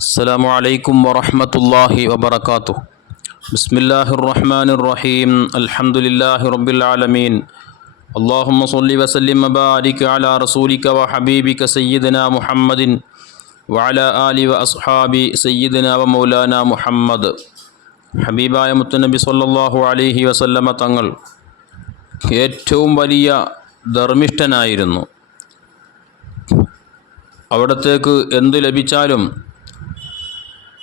السلام عليكم ورحمة الله وبركاته بسم الله الرحمن الرحيم الحمد لله رب العالمين اللهم صل وسلم وبارك على رسولك وحبيبك سيدنا محمد وعلى آل وأصحاب سيدنا ومولانا محمد ഹബീബായ മുത്തുനബി സല്ലല്ലാഹു അലൈഹി വസല്ലമ തങ്ങൾ ഏറ്റവും വലിയ ധർമ്മിഷ്ഠനായിരുന്നു അവിടത്തേക്ക് എന്തു ലഭിച്ചാലും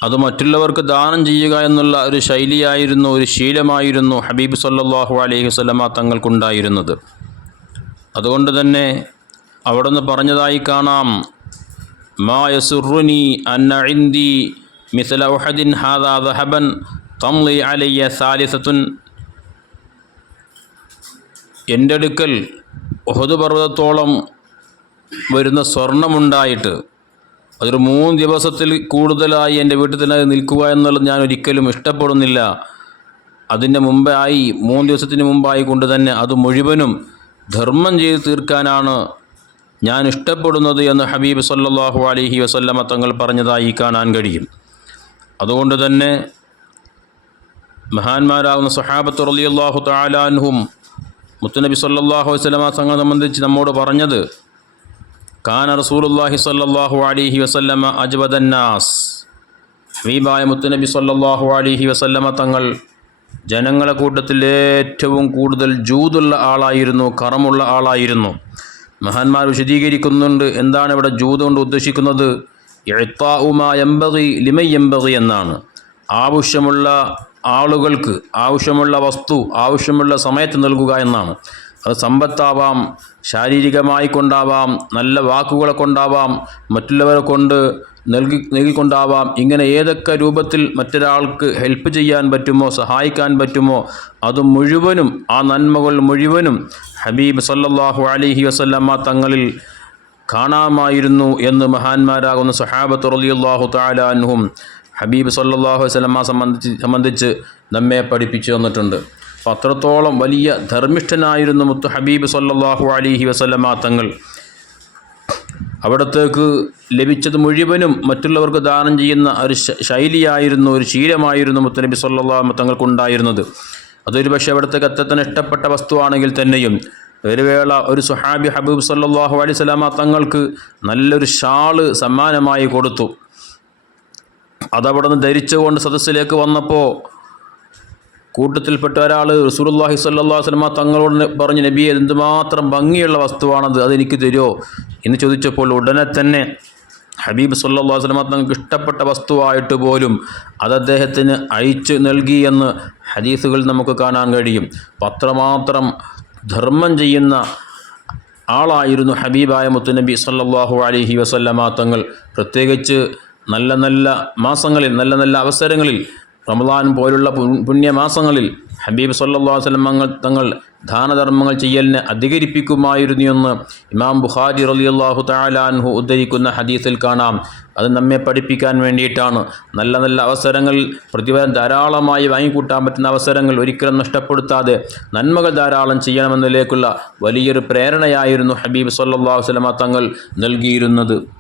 അത് മറ്റുള്ളവർക്ക് ദാനം ചെയ്യുക എന്നുള്ള ഒരു ശൈലിയായിരുന്നു ഒരു ശീലമായിരുന്നു ഹബീബ് സല്ലാഹു അലൈഹി വസല്ലമ തങ്ങൾക്കുണ്ടായിരുന്നത്. അതുകൊണ്ട് തന്നെ അവിടെ നിന്ന് പറഞ്ഞതായി കാണാം മാ യസുറുനി അന്ന ഇന്ദി മിസല ഉഹദിൻ ഹാദാ ദഹബൻ തംലി അലയ്യ സാലിസത്തുൻ. എന്റെ അടുക്കൽ ഒഹദ് പർവതത്തോളം വരുന്ന സ്വർണമുണ്ടായിട്ട് അതൊരു മൂന്ന് ദിവസത്തിൽ കൂടുതലായി എന്റെ വീട്ടിൽ തന്നെ നിൽക്കുക എന്നുള്ളത് ഞാൻ ഒരിക്കലും ഇഷ്ടപ്പെടുന്നില്ല. അതിന്റെ മുമ്പായി മൂന്ന് ദിവസത്തിന് മുമ്പായി കൊണ്ട് തന്നെ അത് മുഴുവനും ധർമ്മം ചെയ്ത് തീർക്കാനാണ് ഞാൻ ഇഷ്ടപ്പെടുന്നത് എന്ന് ഹബീബ് സല്ലാഹു അലഹി വസല്ലമ തങ്ങൾ പറഞ്ഞതായി കാണാൻ കഴിയും. അതുകൊണ്ട് തന്നെ മഹാന്മാരാകുന്ന സഹാബത്ത് റളിയല്ലാഹു താലാൻഹും മുത്തുനബി സല്ലാഹു വസ്ലമ തങ്ങളെ സംബന്ധിച്ച് നമ്മോട് പറഞ്ഞത് കാന റസൂലുള്ളാഹി സ്വല്ലല്ലാഹു അലൈഹി വസല്ലമ അജ്ബദന്നാസ് ഹബീബായ മുത്തുനബി സ്വല്ലല്ലാഹു അലൈഹി വസല്ലമ തങ്ങൾ ജനങ്ങളെ കൂട്ടത്തിൽ ഏറ്റവും കൂടുതൽ ജൂതുള്ള ആളായിരുന്നു കറമുള്ള ആളായിരുന്നു. മഹാന്മാർ വിശദീകരിക്കുന്നുണ്ട് എന്താണ് ഇവിടെ ജൂത് കൊണ്ട് ഉദ്ദേശിക്കുന്നത്? എഴുത്താവുമാ എമ്പകി ലിമൈ എമ്പകി എന്നാണ്. ആവശ്യമുള്ള ആളുകൾക്ക് ആവശ്യമുള്ള വസ്തു ആവശ്യമുള്ള സമയത്ത് നൽകുക എന്നാണ്. അത് സമ്പത്താവാം ശാരീരികമായി കൊണ്ടാവാം നല്ല വാക്കുകളെ കൊണ്ടാവാം മറ്റുള്ളവരെ കൊണ്ട് നൽകി നൽകിക്കൊണ്ടാവാം. ഇങ്ങനെ ഏതൊക്കെ രൂപത്തിൽ മറ്റൊരാൾക്ക് ഹെൽപ്പ് ചെയ്യാൻ പറ്റുമോ സഹായിക്കാൻ പറ്റുമോ അത് മുഴുവനും ആ നന്മകൾ മുഴുവനും ഹബീബ് സല്ലാഹു അലൈഹി വസല്ലമ്മ തങ്ങളിൽ കാണാമായിരുന്നു എന്ന് മഹാന്മാരാകുന്ന സഹാബത്ത് റളിയല്ലാഹു താലാൻഹും ഹബീബ് സല്ലാഹു വസ്ലമ്മ സംബന്ധിച്ച് സംബന്ധിച്ച് നമ്മെ പഠിപ്പിച്ചു തന്നിട്ടുണ്ട്. അപ്പോൾ അത്രത്തോളം വലിയ ധർമ്മിഷ്ഠനായിരുന്നു മുത്തു ഹബീബ് സല്ലാഹു അലിഹി വസല്ലമ തങ്ങൾ. അവിടത്തേക്ക് ലഭിച്ചത് മുഴുവനും മറ്റുള്ളവർക്ക് ദാനം ചെയ്യുന്ന ഒരു ശൈലിയായിരുന്നു ഒരു ശീലമായിരുന്നു മുത്തനബി സല്ലാ തങ്ങൾക്കുണ്ടായിരുന്നത്. അതൊരു പക്ഷേ അവിടത്തേക്ക് അത്തത്തിന് ഇഷ്ടപ്പെട്ട വസ്തുവാണെങ്കിൽ തന്നെയും ഒരു വേള ഒരു സുഹാബി ഹബീബ് സല്ലാഹു അലൈഹി സ്വലാമ തങ്ങൾക്ക് നല്ലൊരു ഷാൾ സമ്മാനമായി കൊടുത്തു. അതവിടെ നിന്ന് ധരിച്ചുകൊണ്ട് സദസ്സിലേക്ക് വന്നപ്പോൾ കൂട്ടത്തിൽപ്പെട്ട ഒരാൾ സ്വല്ലല്ലാഹു അലൈഹി വസല്ലമ തങ്ങളോട് പറഞ്ഞു നബിയെ എന്തുമാത്രം ഭംഗിയുള്ള വസ്തുവാണത്? അതെനിക്ക് തരുമോ? എന്ന് ചോദിച്ചപ്പോൾ ഉടനെ തന്നെ ഹബീബ് സല്ലാ വസല്ലമ തങ്ങൾക്ക് ഇഷ്ടപ്പെട്ട വസ്തുവായിട്ട് പോലും അത് അദ്ദേഹത്തിന് അയച്ചു നൽകി എന്ന് ഹദീസുകൾ നമുക്ക് കാണാൻ കഴിയും. അത്രമാത്രം ധർമ്മം ചെയ്യുന്ന ആളായിരുന്നു ഹബീബായ മുത്തുനബി സല്ലാഹു അലൈഹി വസല്ലമ തങ്ങൾ. പ്രത്യേകിച്ച് നല്ല നല്ല മാസങ്ങളിൽ നല്ല നല്ല അവസരങ്ങളിൽ റമദാൻ പോലുള്ള പുണ്യമാസങ്ങളിൽ ഹബീബ് അലൈഹി വസല്ലം തങ്ങൾ ദാനധർമ്മങ്ങൾ ചെയ്യലിനെ അധികരിപ്പിക്കുമായിരുന്നു എന്ന് ഇമാം ബുഖാരി റലിയല്ലാഹു താലാൻഹു ഉദ്ധരിക്കുന്ന ഹദീസിൽ കാണാം. അത് നമ്മെ പഠിപ്പിക്കാൻ വേണ്ടിയിട്ടാണ്. നല്ല നല്ല അവസരങ്ങൾ പ്രതിഫലം ധാരാളമായി വാങ്ങിക്കൂട്ടാൻ പറ്റുന്ന അവസരങ്ങൾ ഒരിക്കലും നഷ്ടപ്പെടുത്താതെ നന്മകൾ ധാരാളം ചെയ്യണമെന്നതിലേക്കുള്ള വലിയൊരു പ്രേരണയായിരുന്നു ഹബീബ് സല്ലാ വസ്ലമ തങ്ങൾ നൽകിയിരുന്നത്.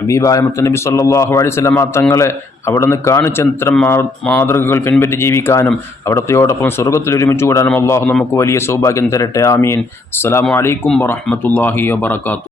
ഹബീബായ മുത്തനബി സല്ലാഹു അലൈഹി വസല്ലമ തങ്ങളെ അവിടുന്ന് കാണിച്ച ഇത്തരം മാതൃകകൾ പിൻപറ്റി ജീവിക്കാനും അവിടത്തെയോടൊപ്പം സ്വർഗത്തിൽ ഒരുമിച്ച് കൂടാനും അള്ളാഹു നമുക്ക് വലിയ സൗഭാഗ്യം തരട്ടെ. ആമീൻ. അസ്സാം അലൈക്കും വറഹ്മത്തുള്ളാഹി വബറകാതുഹു.